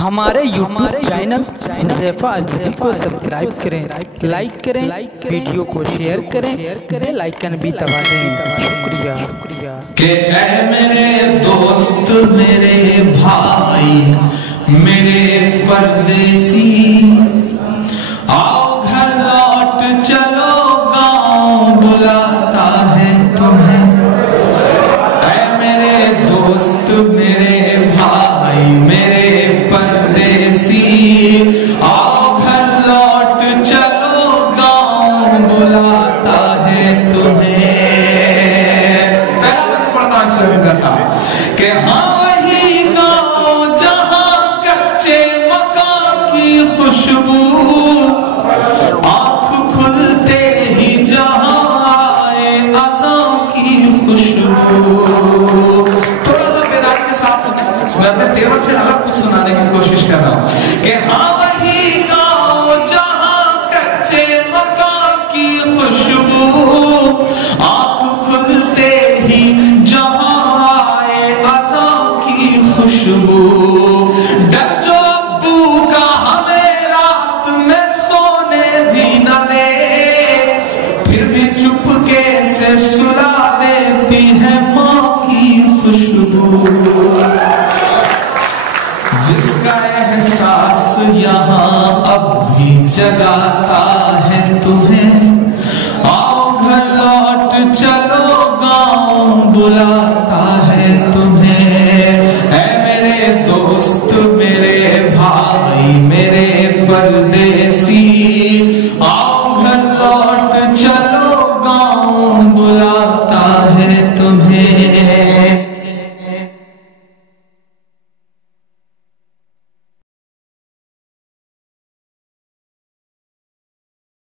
हमारे YouTube channel Huzaifa Azhari को subscribe करें, लाइक करें, वीडियो को शेयर करें, बेल आइकन भी दबा दें। शुक्रिया। के ऐ मेरे दोस्त, मेरे भाई, मेरे परदेसी, आओ घर लौट चलो, गाँव बुलाता है तुम्हें। ऐ मेरे दोस्त, मेरे भाई, मेरे परदेसी, आओ घर लौट चलो, गाँव बुलाता है तुम्हें। पहला बंद पड़ता है कि हाँ वही गाँव जहाँ कच्चे मकान की खुशबू, आँख खुलते ही जहाँ आए अज़ां की खुशबू। थोड़ा सा बेदारी के साथ मैं अपने तेवर से अलग कुछ सुनाने की कोशिश कर रहा हूँ कि हाँ वही गाँव जहाँ कच्चे मकान की खुशबू, आँख खुलते ही जहाँ आए अज़ां की खुशबू। डर जो अब्बू का हमें रात में सोने भी न दे, फिर भी चुपके से सुला देती है माँ की खुशबू। जिसका एहसास यहाँ अब भी जगाता है तुम्हें, आओ घर लौट चलो, गाँव बुलाता है तुम्हें। ऐ मेरे दोस्त, मेरे भाई, मेरे पर